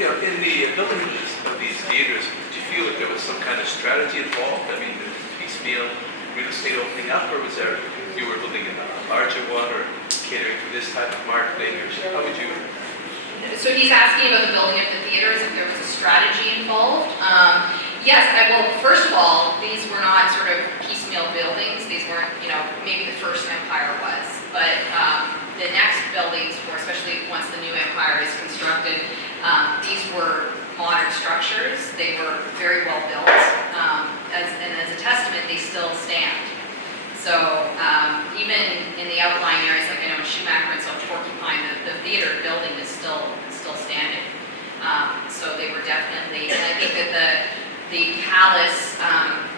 Yeah, in the building of these theaters, did you feel like there was some kind of strategy involved? I mean, the piecemeal real estate opening up, or was there, you were building a larger one, or catering to this type of marketing, or how would you? So he's asking about the building of the theaters, if there was a strategy involved. Yes, well, first of all, these were not sort of piecemeal buildings. These weren't, maybe the first empire was, but the next buildings, or especially once the new empire is constructed, these were modern structures. They were very well built, and as a testament, they still stand. So even in the outlying areas, like I know in Schumacher and South Porcupine, the theater building is still standing. So they were definitely, and I think that the palace,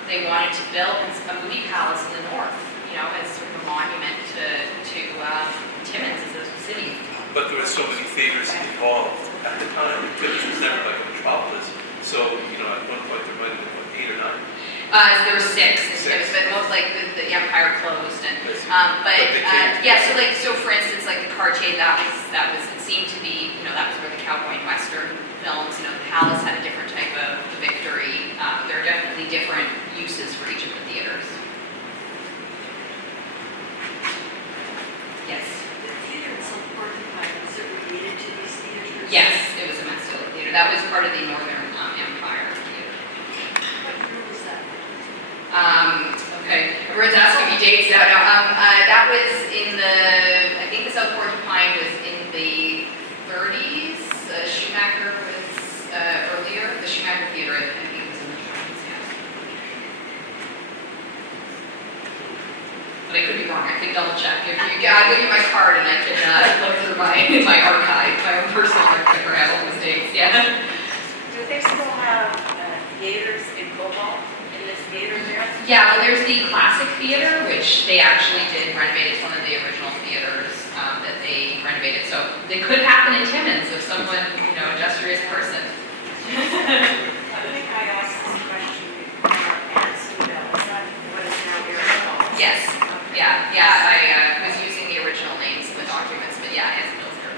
they wanted to build a movie palace in the north, as sort of a monument to Timmins as a city. But there were so many theaters involved at the time. Timmins was never like a metropolis. So, at one point there might have been, 8 or 9? There were 6 in Timmins, but most like the empire closed. And so for instance, like the Cartier, that was it seemed to be, that was where the cowboy and western films. The palace had a different type of victory. There are definitely different uses for each of the theaters. Yes. The theater in South Porcupine, was it related to these theaters? Yes, it was a Mascioli theater. That was part of the Northern Empire theater. What year was that? Okay, everyone's asking me dates now. That was in I think the South Porcupine was in the 30s. Schumacher was earlier. The Schumacher theater, I think, was in the 20s, yeah. But I could be wrong. I can double check. If you, I'll give you my card and I can look through my archive, my own personal archive for all those dates. Yeah. Do they still have theaters in Cobalt? In this theater there? Yeah, well, there's the Classic Theater, which they actually did renovate. It's one of the original theaters that they renovated. So it could happen in Timmins if someone, industrious person. I think I asked this question before. Is that what is now your called? Yes. Yeah. I was using the original names in the documents, but yeah, it's built here.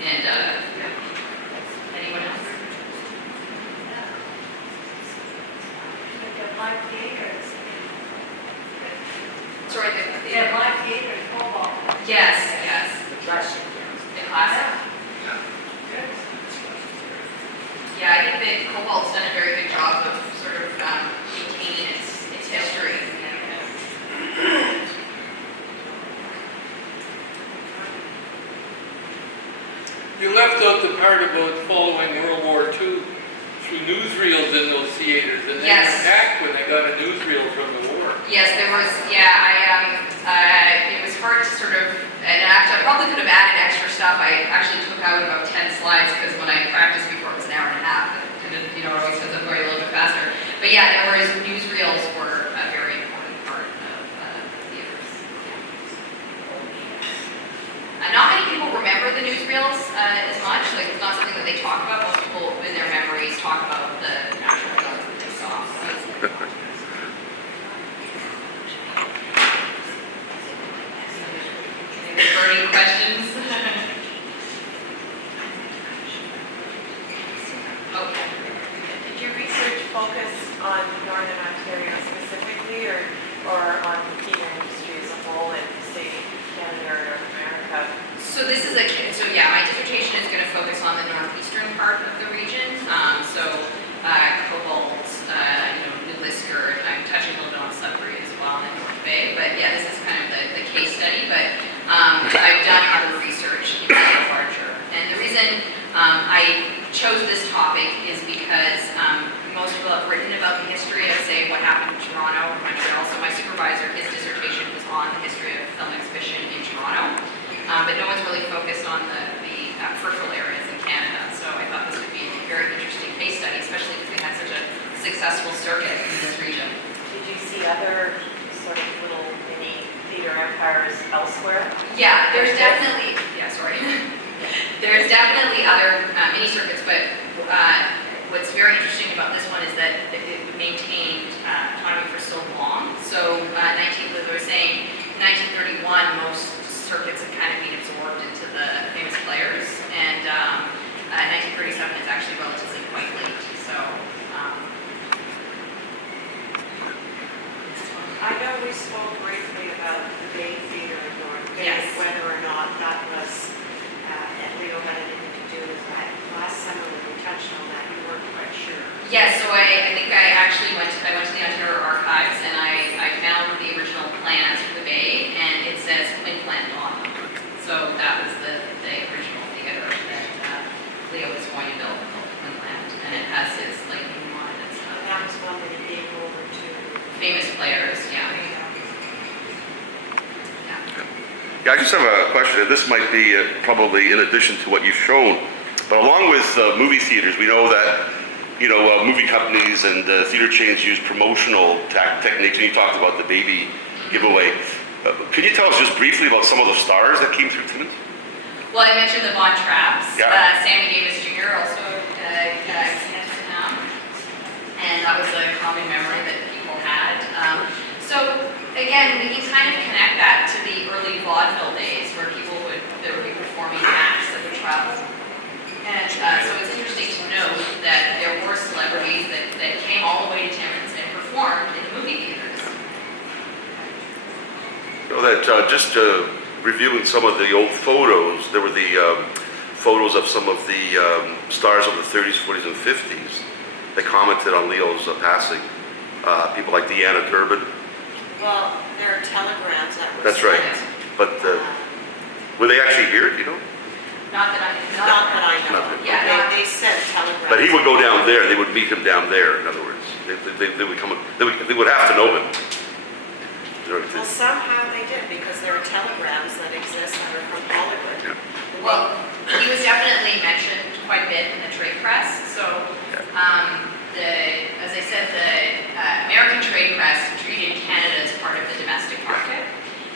And anyone else? The live theaters. Sorry, The live theater in Cobalt. Yes. The classic. The Classic. Yeah, I think that Cobalt's done a very good job of sort of maintaining its history. You left out the part about following World War II through newsreels in those theaters, and they were attacked when they got a newsreel from the war. Yes, there was. Yeah, it was hard to sort of, and actually, I probably could have added extra stuff. I actually took out about 10 slides because when I practiced before, it was an hour and a half. It always says I'm going a little bit faster. But yeah, newsreels were a very important part of theaters. Not many people remember the newsreels as much. Like, it's not something that they talk about. Most people in their memories talk about the actual film that they saw. Any burning questions? Okay. Did your research focus on Northern Ontario specifically, or on the theatre industry as a whole in, say, Canada or North America? So my dissertation is going to focus on the northeastern part of the region. Cobalt, New Liskeard. I'm touching a little bit on Sudbury as well in the North Bay. But yeah, this is kind of the case study. But I've done other research in larger. And the reason I chose this topic is because most people have written about the history of, say, what happened in Toronto or Montreal. So my supervisor, his dissertation was on the history of film exhibition in Toronto. But no one's really focused on the peripheral areas in Canada. So I thought this would be a very interesting case study, especially because we had such a successful circuit in this region. Did you see other sort of little mini theatre empires elsewhere? Yeah, there's definitely, there's definitely other mini circuits, but what's very interesting about this one is that it maintained autonomy for so long. So they were saying in 1931, most circuits had kind of been absorbed into the famous I think I actually went to the Ontario Archives and I found the original plans for the bay and it says Quinlan on them. So that was the original theater that Leo was going to build called Quinlan, and it has his like name on it and stuff. And that was one that he gave over to. Famous players, yeah. Yeah, I just have a question. This might be probably in addition to what you've shown, but along with movie theaters, we know that movie companies and theater chains use promotional techniques, and you talked about the baby giveaway. Can you tell us just briefly about some of the stars that came through Timmins? Well, I mentioned the Von Trapps. Yeah. Sammy Davis Jr. also connected to him, and that was a common memory that people had. So again, we can kind of connect that to the early vaudeville days where there would be performing acts that would travel. And so it's interesting to note that there were celebrities that came all the way to Timmins and performed in the movie theaters. You know that just reviewing some of the old photos, there were the photos of some of the stars of the 30s, 40s, and 50s that commented on Leo's passing. People like Deanna Durbin. Well, there are telegrams that were. That's right. sent. But were they actually here, do you know? Not that I Not that I know. Not that- Yeah, They sent telegrams. But he would go down there, they would meet him down there, in other words. They would come, they would have to know him. Well, somehow they did, because there are telegrams that exist that are from Hollywood. Yeah. Well, he was definitely mentioned quite a bit in the trade press. So, as I said, the American trade press treated Canada as part of the domestic market.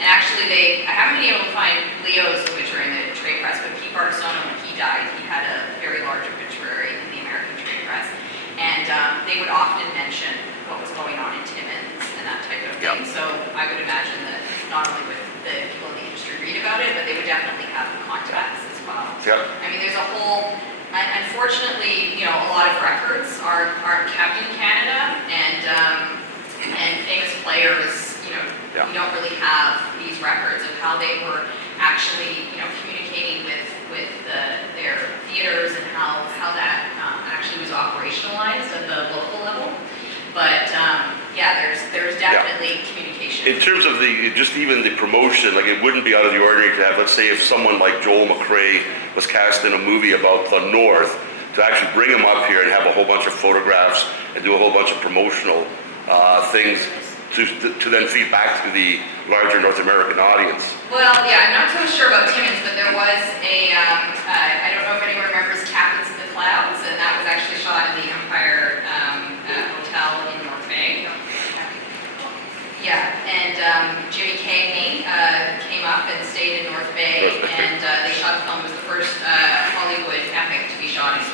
And actually, I haven't been able to find Leo's obituary in the trade press, but Pete Barcelona, when he died, he had a very large obituary in the American trade press. And they would often mention what was going on in Timmins and that type of thing. Yeah. So I would imagine that not only would the people in the industry read about it, but they would definitely have contacts as well. Yep. I mean, there's a whole, unfortunately, a lot of records aren't kept in Canada, and famous players, Yeah. we don't really have these records of how they were actually, communicating with their theaters and how that actually was operationalized at the local level. But there's definitely communication. In terms of just even the promotion, like it wouldn't be out of the ordinary to have, let's say if someone like Joel McRae was cast in a movie about the North, to actually bring him up here and have a whole bunch of photographs and do a whole bunch of promotional things to then feed back to the larger North American audience. Well, yeah, I'm not so sure about Timmins, but there was I don't know if anyone remembers Captains of the Clouds, and that was actually shot in the Empire Hotel in North Bay. Yeah, and Jimmy Cagney came up and stayed in North Bay, and they shot the film. It was the first Hollywood epic to be shot in